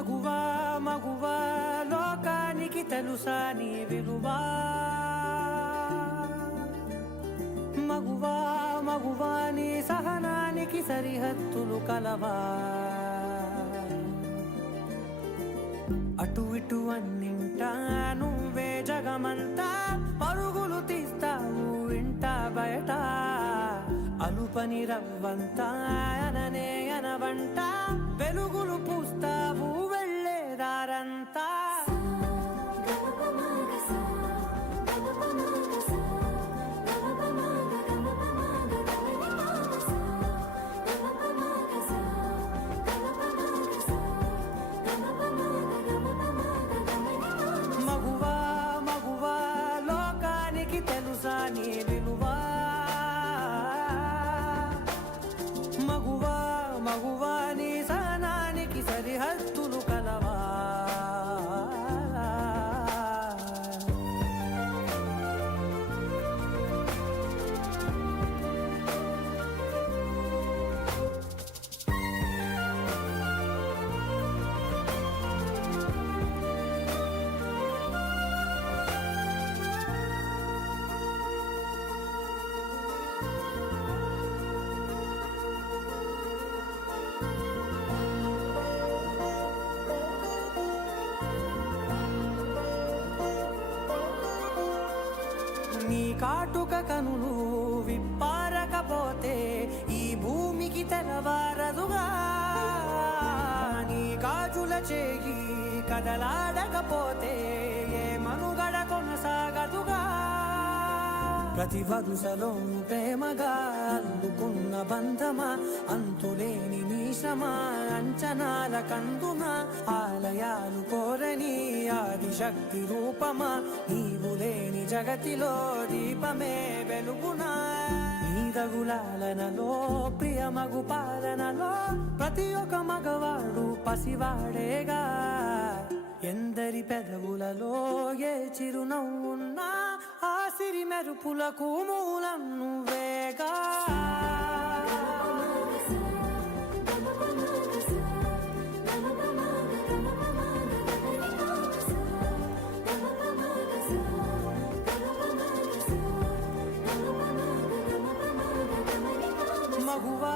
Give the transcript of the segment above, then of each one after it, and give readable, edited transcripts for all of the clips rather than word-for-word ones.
మగువా మగువా లోకానికి తెలుసా నీ విలువా మగువా మగువా నీ సహనానికి సరిహద్దులు కలవా అటు ఇటు అన్నింటా నువ్వే జగమంతా పరుగులు తీస్తావు ఇంట బయట అలుపని రవ్వంతా అననే అనవంట వెలుగులు పూస్తావు వెళ్ళేదారంతా మగువా మగువా లోకానికి తెలుసా నీ విలువా మగువా మగువా నీ సహనానికి సరిహద్దులు కలవా నీ కాటుక కనులు విప్పారకపోతే ఈ భూమికి తెలవారదుగా నీ గాజుల చేయి కదలాడకపోతే ఏ మనుగడ కొనసాగదుగా ప్రతి వరుసలోను ప్రేమగా అల్లుకున్న బంధమా అంతులేని మీసమా అంచనాల కందుమా ఆలయాలు కోరని ఆదిశక్తి రూపమా నీవు లేని జగతిలో దీపమే వెలుగునా నీ రఘులాలనలో ప్రియమగు పాలనలో ప్రతి ఒక్క మగవాడు పసివాడేగా ఎందరి పెదవులలో ఏ చిరునవ్వున్నా ఆ సిరి మెరుపులకు మూలం నువ్వేగా మగువా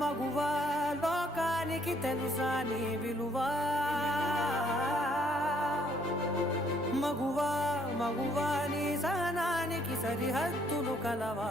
మగువా లోకానికి తెలుసా నీ విలువా మగువా మగువా నీ సహనానికి సరిహద్దులు కలవా